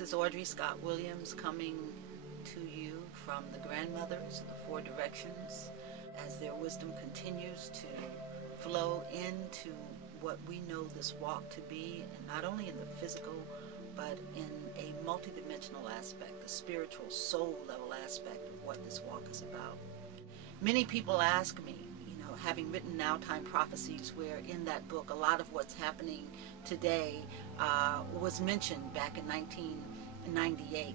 This is Audrey Scott Williams coming to you from the grandmothers of the Four Directions as their wisdom continues to flow into what we know this walk to be, and not only in the physical but in a multidimensional aspect, the spiritual soul level aspect of what this walk is about. Many people ask me, having written Now Time Prophecies, where in that book a lot of what's happening today was mentioned back in 1998.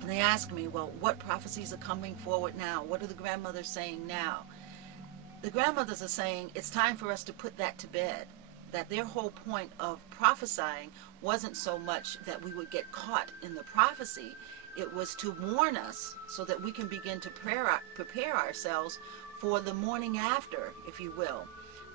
And they ask me, well, what prophecies are coming forward now? What are the grandmothers saying now? The grandmothers are saying it's time for us to put that to bed, that their whole point of prophesying wasn't so much that we would get caught in the prophecy. It was to warn us so that we can begin to prepare ourselves for the morning after, if you will.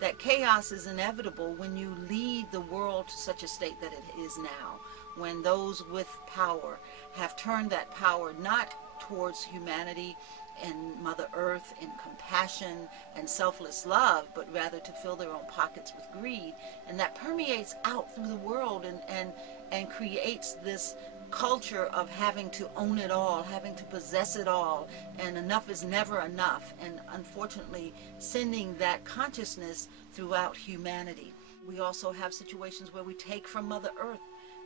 That chaos is inevitable when you lead the world to such a state that it is now, when those with power have turned that power not towards humanity and Mother Earth and compassion and selfless love, but rather to fill their own pockets with greed. And that permeates out through the world and creates this culture of having to own it all, having to possess it all, and enough is never enough, and unfortunately sending that consciousness throughout humanity. We also have situations where we take from Mother Earth,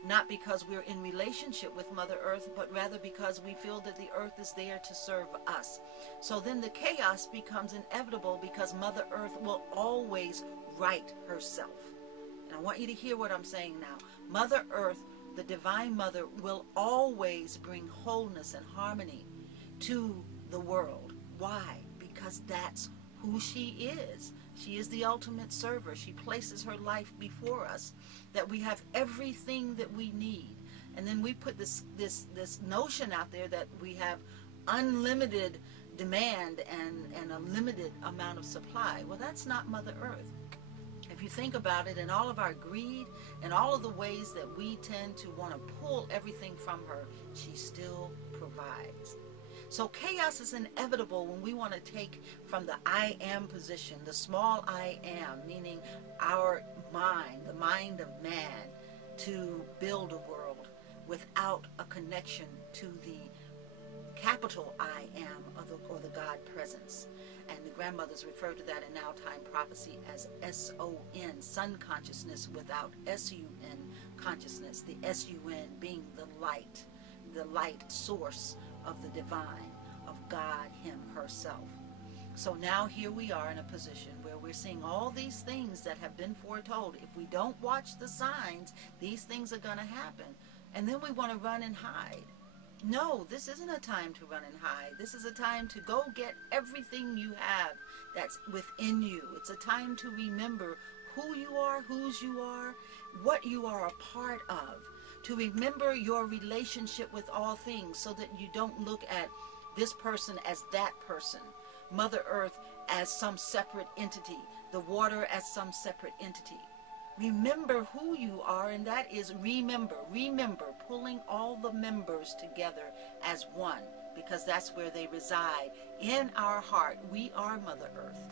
not because we're in relationship with Mother Earth, but rather because we feel that the earth is there to serve us. So then the chaos becomes inevitable because Mother Earth will always right herself. And I want you to hear what I'm saying now. Mother Earth, the Divine Mother, will always bring wholeness and harmony to the world. Why? Because that's who she is. She is the ultimate server. She places her life before us, that we have everything that we need. And then we put this notion out there that we have unlimited demand and a limited amount of supply. Well, that's not Mother Earth. If you think about it, in all of our greed and all of the ways that we tend to want to pull everything from her, she still provides. So chaos is inevitable when we want to take from the I am position, the small I am, meaning our mind, the mind of man, to build a world without a connection to the capital I am, or the God presence. And the grandmothers refer to that in Now Time Prophecy as S-O-N, sun consciousness without S-U-N consciousness, the S-U-N being the light source of the divine, of God, Him, herself. So now here we are in a position where we're seeing all these things that have been foretold. If we don't watch the signs, these things are going to happen. And then we want to run and hide. No, this isn't a time to run and hide. This is a time to go get everything you have that's within you. It's a time to remember who you are, whose you are, what you are a part of. To remember your relationship with all things so that you don't look at this person as that person, Mother Earth as some separate entity, the water as some separate entity. Remember who you are, and that is remember, pulling all the members together as one, because that's where they reside. In our heart, we are Mother Earth.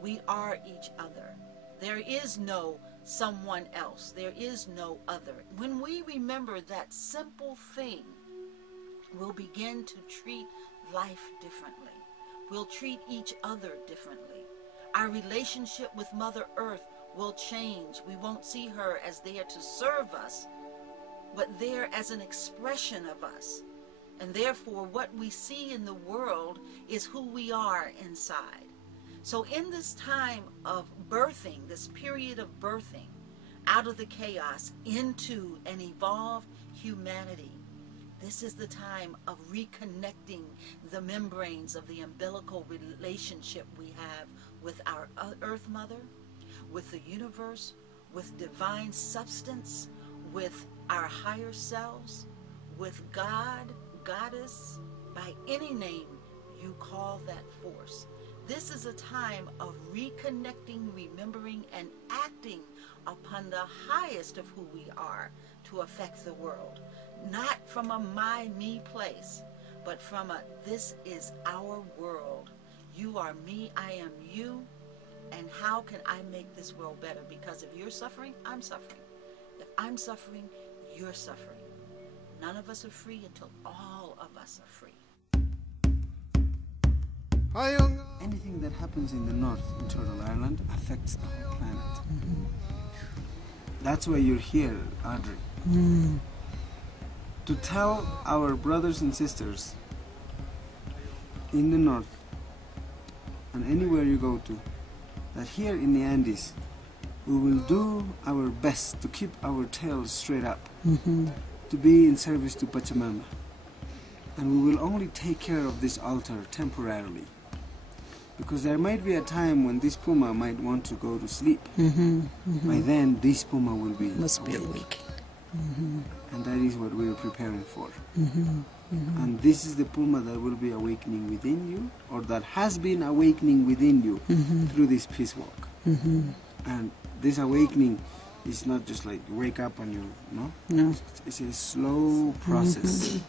We are each other. There is no someone else. There is no other. When we remember that simple thing, we'll begin to treat life differently. We'll treat each other differently. Our relationship with Mother Earth will change. We won't see her as there to serve us, but there as an expression of us. And therefore, what we see in the world is who we are inside. So in this time of birthing, this period of birthing, out of the chaos into an evolved humanity, this is the time of reconnecting the membranes of the umbilical relationship we have with our Earth Mother, with the universe, with divine substance, with our higher selves, with God, Goddess, by any name you call that force. This is a time of reconnecting, remembering, and acting upon the highest of who we are to affect the world. Not from a my, me place, but from a this is our world. You are me, I am you, and how can I make this world better? Because if you're suffering, I'm suffering. If I'm suffering, you're suffering. none of us are free until all of us are free. Anything that happens in the north in Turtle Island affects the whole planet. Mm-hmm. That's why you're here, Audrey. To tell our brothers and sisters in the north and anywhere you go to that here in the Andes we will do our best to keep our tails straight up, to be in service to Pachamama, and we will only take care of this altar temporarily, because there might be a time when this puma might want to go to sleep. By then this puma will be awake. And that is what we are preparing for. And this is the puma that will be awakening within you, or that has been awakening within you through this peace walk. And this awakening is not just like you wake up and you know. No. It's a slow process.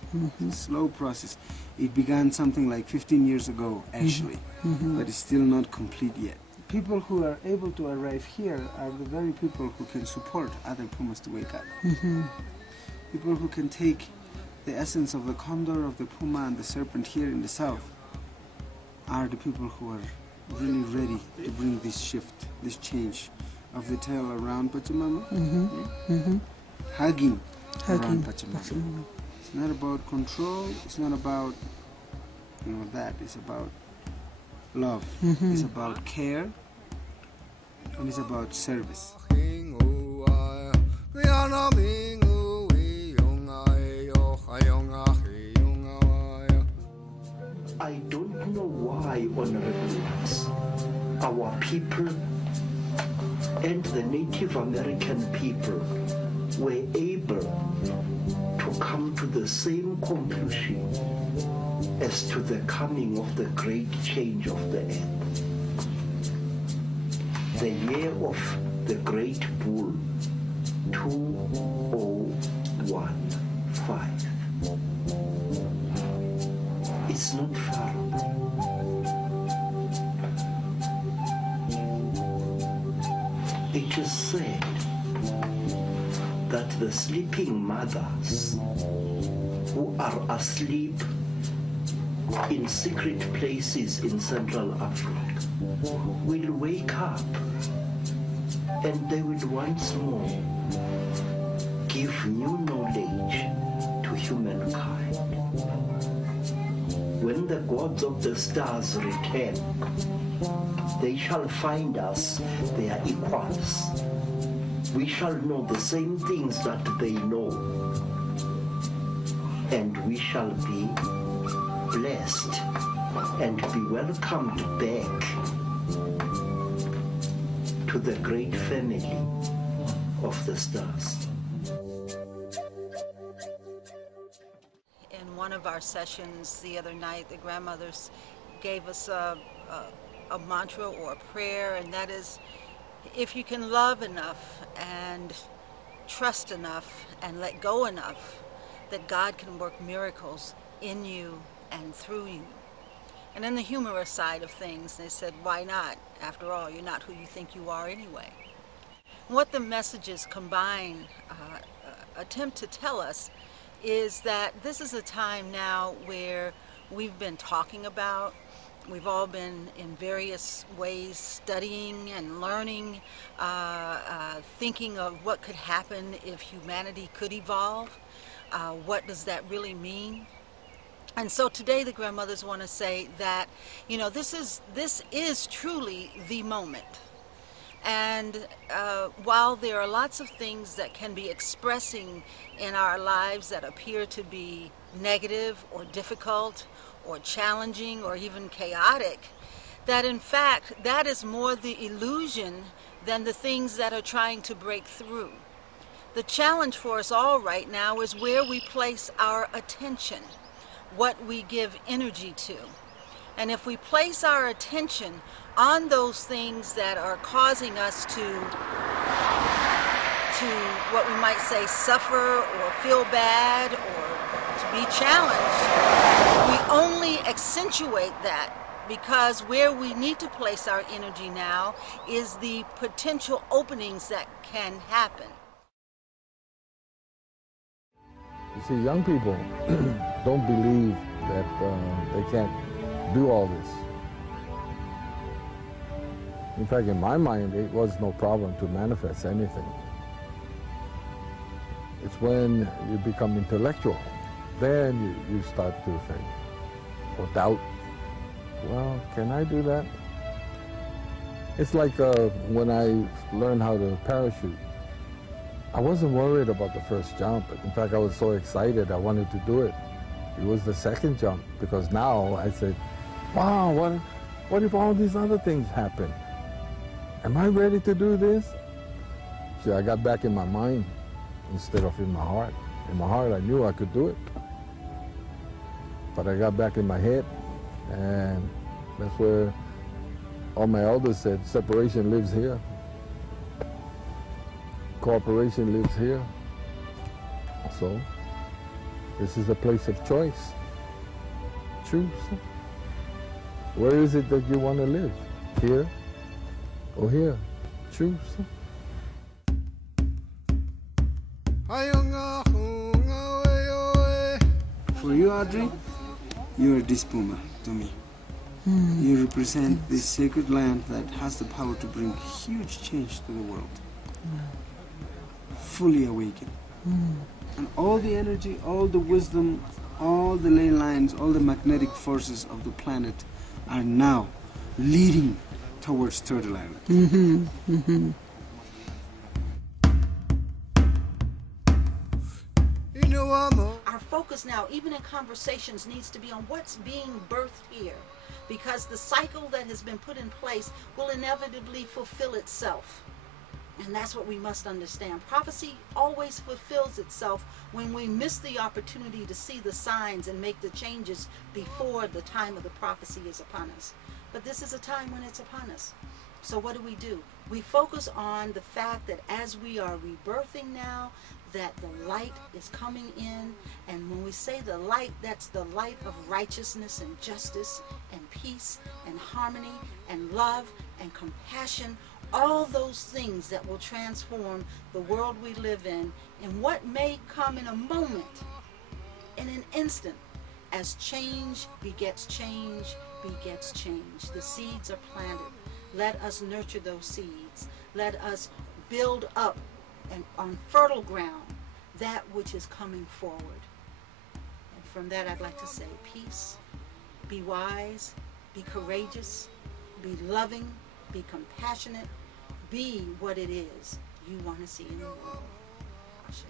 Slow process. It began something like 15 years ago, actually, but it's still not complete yet. People who are able to arrive here are the very people who can support other pumas to wake up. People who can take the essence of the condor, of the puma, and the serpent here in the south are the people who are really ready to bring this shift, this change of the tail around Pachamama, hugging around Pachamama. It's not about control, it's not about that, it's about love, it's about care, and it's about service. I don't know why, Honorable Ones, our people and the Native American people were able to come to the same conclusion as to the coming of the great change of the earth. The year of the great bull, 2015. It's not far away. It is said that the sleeping mothers who are asleep in secret places in Central Africa will wake up and they will once more give new knowledge to humankind. When the gods of the stars return, they shall find us their equals. We shall know the same things that they know, and we shall be blessed and be welcomed back to the great family of the stars. In one of our sessions the other night, the grandmothers gave us a mantra or a prayer, and that is, if you can love enough and trust enough and let go enough, that God can work miracles in you and through you. And in the humorous side of things, they said, why not? After all, you're not who you think you are anyway. What the messages combine attempt to tell us is that this is a time now where we've been talking about, we've all been in various ways studying and learning, thinking of what could happen if humanity could evolve. What does that really mean? And so today the grandmothers want to say that, this is truly the moment. And while there are lots of things that can be expressing in our lives that appear to be negative or difficult or challenging or even chaotic, that in fact that is more the illusion than the things that are trying to break through. The challenge for us all right now is where we place our attention, what we give energy to. And if we place our attention on those things that are causing us to what we might say suffer or feel bad or to be challenged, we only accentuate that, because where we need to place our energy now is the potential openings that can happen. You see, young people don't believe that they can't do all this. In fact, in my mind, it was no problem to manifest anything. It's when you become intellectual, then you start to think or doubt, well, can I do that? It's like when I learned how to parachute. I wasn't worried about the first jump. In fact, I was so excited I wanted to do it. It was the second jump, because now I said, wow, what if all these other things happen? Am I ready to do this? See, I got back in my mind instead of in my heart. In my heart, I knew I could do it. But I got back in my head, and that's where all my elders said, separation lives here. Cooperation lives here. So, this is a place of choice. Choose. Where is it that you want to live? Here or here? Choose. For you, Audrey, you are Dispuma to me. You represent this sacred land that has the power to bring huge change to the world. Fully awakened. And all the energy, all the wisdom, all the ley lines, all the magnetic forces of the planet are now leading towards Turtle Island. Our focus now, even in conversations, needs to be on what's being birthed here, because the cycle that has been put in place will inevitably fulfill itself. And that's what we must understand. Prophecy always fulfills itself when we miss the opportunity to see the signs and make the changes before the time of the prophecy is upon us. But this is a time when it's upon us. So what do? We focus on the fact that as we are rebirthing now, that the light is coming in. And when we say the light, that's the light of righteousness and justice and peace and harmony and love and compassion. All those things that will transform the world we live in what may come in a moment, in an instant, as change begets change, begets change. The seeds are planted. Let us nurture those seeds. Let us build up and on fertile ground that which is coming forward. And from that, I'd like to say peace, be wise, be courageous, be loving, be compassionate, be what it is you want to see in the world. Ashe.